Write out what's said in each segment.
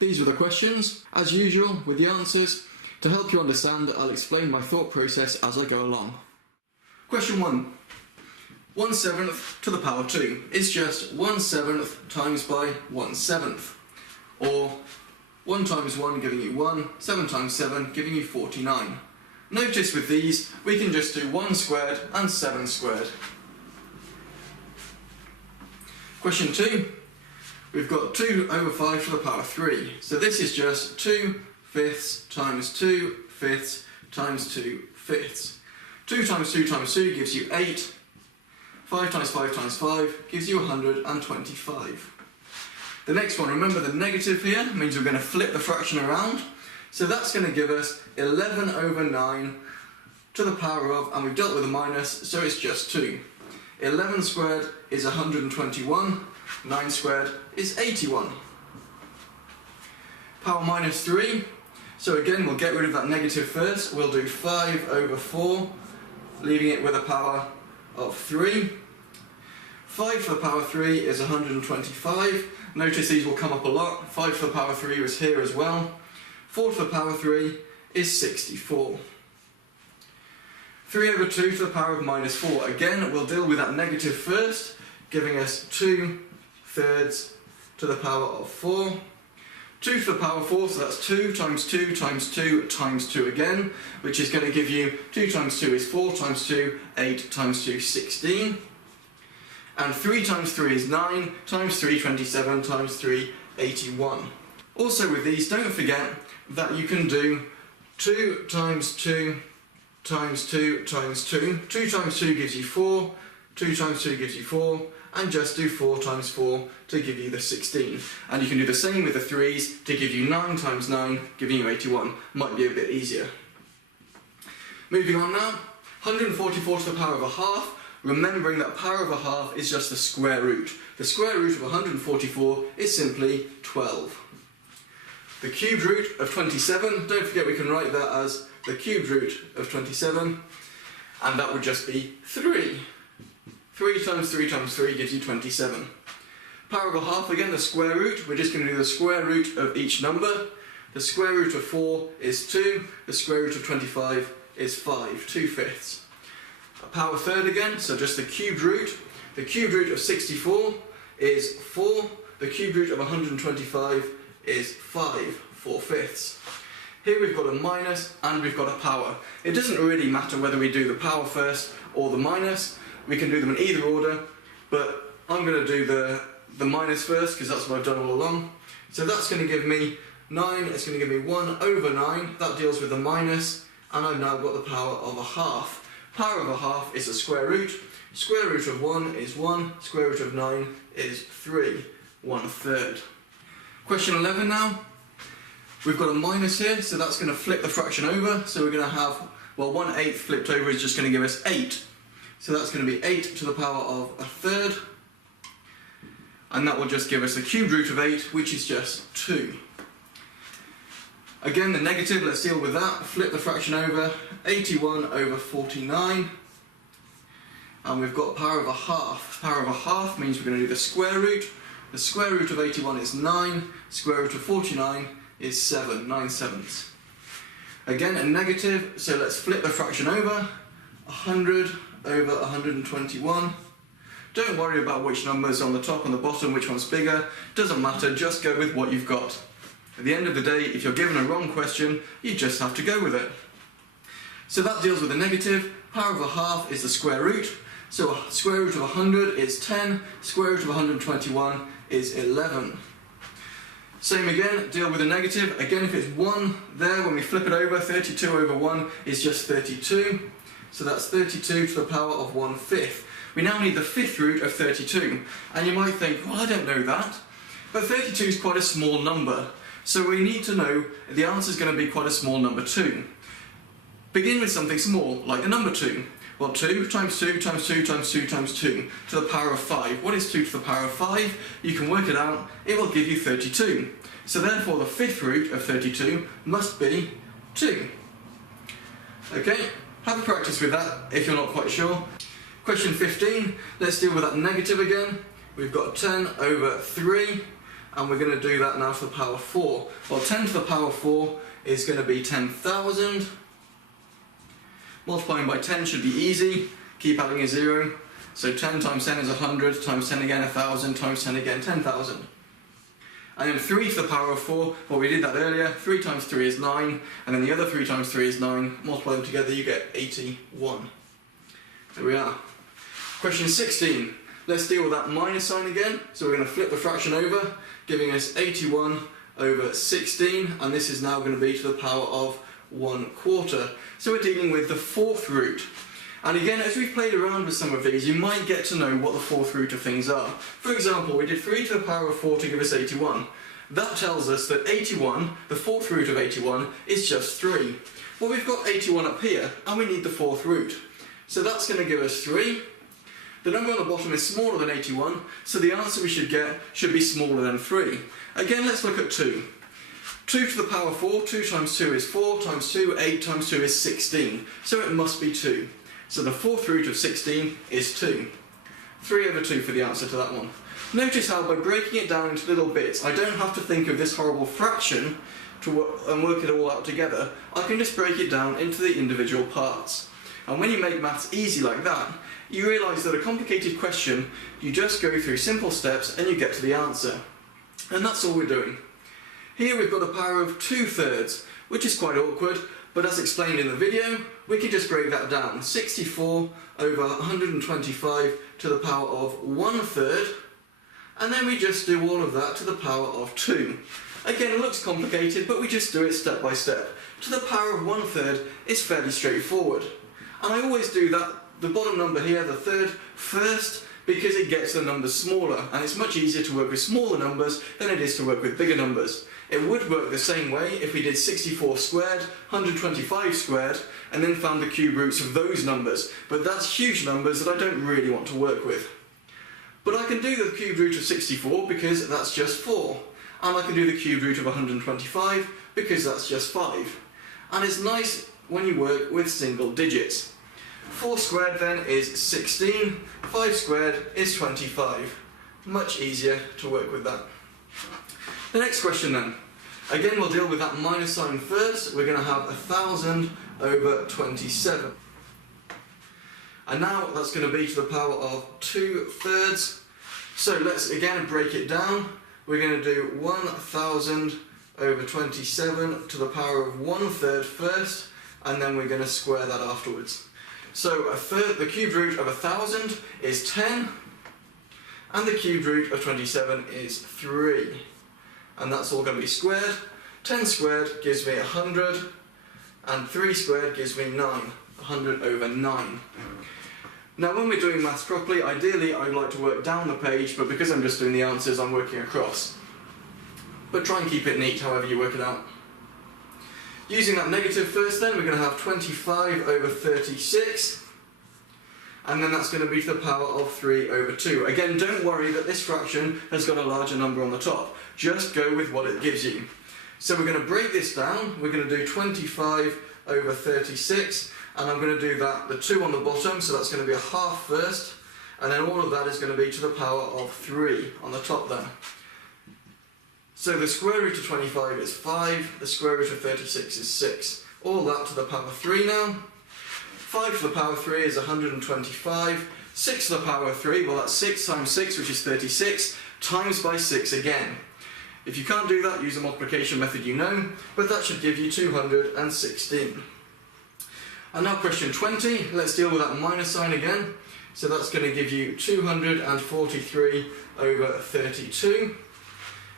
These were the questions. As usual, with the answers, to help you understand, I'll explain my thought process as I go along. Question 1. 1/7 to the power 2 is just 1/7 times by 1/7. Or 1 times 1 giving you 1, 7 times 7 giving you 49. Notice with these, we can just do 1 squared and 7 squared. Question 2. We've got 2/5 to the power 3. So this is just 2/5 times 2/5 times 2/5. 2 times 2 times 2 gives you 8. 5 times 5 times 5 gives you 125. The next one, remember the negative here means we're going to flip the fraction around. So that's going to give us 11/9 to the power of, and we've dealt with a minus, so it's just 2. 11 squared is 121, 9 squared is 81. Power minus 3, so again we'll get rid of that negative first. We'll do 5/4, leaving it with a power of 3. 5 to the power 3 is 125. Notice these will come up a lot. 5 to the power 3 is here as well. 4 to the power 3 is 64. 3/2 to the power of minus 4. Again, we'll deal with that negative first, giving us 2/3 to the power of 4. 2 to the power 4, so that's 2 times 2 times 2 times 2 again, which is going to give you 2 times 2 is 4 times 2, 8 times 2, 16. And 3 times 3 is 9, times 3, 27, times 3, 81. Also with these, don't forget that you can do 2 times 2 times 2 times 2. 2 times 2 gives you 4, 2 times 2 gives you 4, and just do 4 times 4 to give you the 16. And you can do the same with the 3's to give you 9 times 9, giving you 81. Might be a bit easier. Moving on now, 144 to the power of 1/2. Remembering that power of 1/2 is just the square root. The square root of 144 is simply 12. The cubed root of 27, don't forget we can write that as the cubed root of 27, and that would just be 3. 3 times 3 times 3 gives you 27. Power of 1/2, again the square root, we're just going to do the square root of each number. The square root of 4 is 2, the square root of 25 is 5, 2/5. A power third again, so just the cubed root. The cubed root of 64 is 4, the cubed root of 125 is 5, 4/5. Here we've got a minus and we've got a power. It doesn't really matter whether we do the power first or the minus. We can do them in either order, but I'm going to do the minus first because that's what I've done all along. So that's going to give me 9, it's going to give me 1/9, that deals with the minus, and I've now got the power of 1/2. Power of 1/2 is the square root. Square root of 1 is 1, square root of 9 is 3, 1/3. Question 11 now. We've got a minus here, so that's going to flip the fraction over. So we're going to have, well, 1/8 flipped over is just going to give us 8. So that's going to be 8 to the power of 1/3. And that will just give us the cubed root of 8, which is just 2. Again, the negative, let's deal with that. Flip the fraction over, 81/49. And we've got power of 1/2. Power of 1/2 means we're going to do the square root. The square root of 81 is 9, square root of 49 is 7, 9/7. Again, a negative, so let's flip the fraction over. 100/121. Don't worry about which number's on the top and the bottom, which one's bigger. Doesn't matter, just go with what you've got. At the end of the day, if you're given a wrong question, you just have to go with it. So that deals with the negative. Power of 1/2 is the square root. So square root of 100 is 10, square root of 121 is 11. Same again, deal with the negative. Again, if it's 1 there, when we flip it over, 32/1 is just 32. So that's 32 to the power of 1/5. We now need the 5th root of 32. And you might think, well, I don't know that. But 32 is quite a small number. So we need to know the answer is going to be quite a small number too. Begin with something small, like the number 2. Well, 2 times 2 times 2 times 2 times 2 to the power of 5. What is 2 to the power of 5? You can work it out. It will give you 32. So therefore the 5th root of 32 must be 2. Okay, have a practice with that if you're not quite sure. Question 15, let's deal with that negative again. We've got 10/3, and we're going to do that now to the power 4. Well, 10 to the power 4 is going to be 10,000. Multiplying by 10 should be easy. Keep adding a 0. So 10 times 10 is 100, times 10 again 1,000, times 10 again 10,000. And then 3 to the power of 4, well we did that earlier, 3 times 3 is 9, and then the other 3 times 3 is 9, multiply them together you get 81. There we are. Question 16, let's deal with that minus sign again, so we're going to flip the fraction over, giving us 81 over 16, and this is now going to be to the power of 1/4. So we're dealing with the 4th root. And again, as we've played around with some of these, you might get to know what the 4th root of things are. For example, we did 3 to the power of 4 to give us 81. That tells us that 81, the 4th root of 81, is just 3. Well, we've got 81 up here, and we need the 4th root. So that's going to give us 3. The number on the bottom is smaller than 81, so the answer we should get should be smaller than 3. Again, let's look at 2. 2 to the power 4, 2 times 2 is 4, times 2, 8 times 2 is 16. So it must be 2. So the 4th root of 16 is 2. 3 over 2 for the answer to that one. Notice how by breaking it down into little bits, I don't have to think of this horrible fraction and work it all out together. I can just break it down into the individual parts. And when you make maths easy like that, you realise that a complicated question, you just go through simple steps and you get to the answer. And that's all we're doing. Here we've got a power of 2/3, which is quite awkward, but as explained in the video, we can just break that down. 64 over 125 to the power of 1/3, and then we just do all of that to the power of 2. Again, it looks complicated, but we just do it step by step. To the power of 1/3 is fairly straightforward. And I always do that, the bottom number here, the third, first, because it gets the numbers smaller, and it's much easier to work with smaller numbers than it is to work with bigger numbers. It would work the same way if we did 64 squared, 125 squared, and then found the cube roots of those numbers, but that's huge numbers that I don't really want to work with. But I can do the cube root of 64 because that's just 4, and I can do the cube root of 125 because that's just 5. And it's nice when you work with single digits. 4 squared then is 16, 5 squared is 25. Much easier to work with that. The next question then. Again, we'll deal with that minus sign first. We're going to have 1,000 over 27. And now that's going to be to the power of 2/3. So let's again break it down. We're going to do 1,000 over 27 to the power of 1/3 first, and then we're going to square that afterwards. So the cube root of 1,000 is 10, and the cube root of 27 is 3. And that's all going to be squared. 10 squared gives me 100, and 3 squared gives me 9. 100 over 9. Now when we're doing maths properly, ideally I'd like to work down the page, but because I'm just doing the answers, I'm working across. But try and keep it neat however you work it out. Using that negative first then, we're going to have 25 over 36, and then that's going to be to the power of 3 over 2. Again, don't worry that this fraction has got a larger number on the top. Just go with what it gives you. So we're going to break this down. We're going to do 25 over 36, and I'm going to do that, the 2 on the bottom, so that's going to be a half first, and then all of that is going to be to the power of 3 on the top then. So the square root of 25 is 5, the square root of 36 is 6. All that to the power 3 now. 5 to the power 3 is 125. 6 to the power 3, well that's 6 times 6, which is 36, times by 6 again. If you can't do that, use a multiplication method you know, but that should give you 216. And now question 20, let's deal with that minus sign again. So that's going to give you 243 over 32.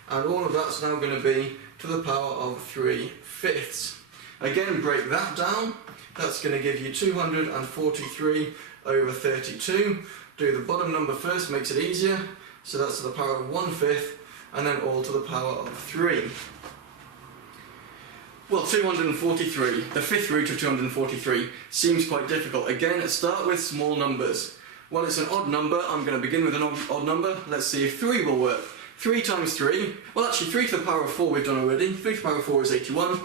And all of that's now going to be to the power of 3/5. Again, break that down. That's going to give you 243 over 32. Do the bottom number first, makes it easier. So that's to the power of 1/5, and then all to the power of 3. Well, 243, the 5th root of 243, seems quite difficult. Again, start with small numbers. Well, it's an odd number. I'm going to begin with an odd number. Let's see if 3 will work. 3 times 3, well actually 3 to the power of 4 we've done already. 3 to the power of 4 is 81.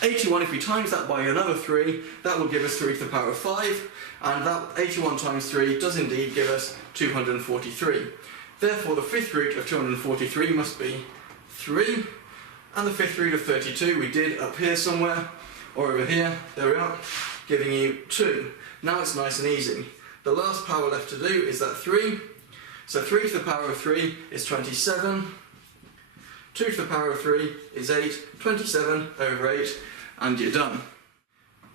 81, if we times that by another 3, that will give us 3 to the power of 5, and that 81 times 3 does indeed give us 243. Therefore the 5th root of 243 must be 3. And the fifth root of 32 we did up here somewhere, or over here, there we are, giving you 2. Now it's nice and easy. The last power left to do is that 3. So 3 to the power of 3 is 27. 2 to the power of 3 is 8. 27 over 8, and you're done.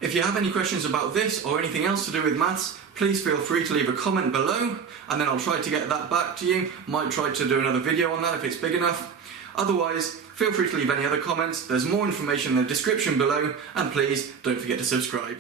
If you have any questions about this or anything else to do with maths, please feel free to leave a comment below, and then I'll try to get that back to you. Might try to do another video on that if it's big enough. Otherwise, feel free to leave any other comments. There's more information in the description below, and please don't forget to subscribe.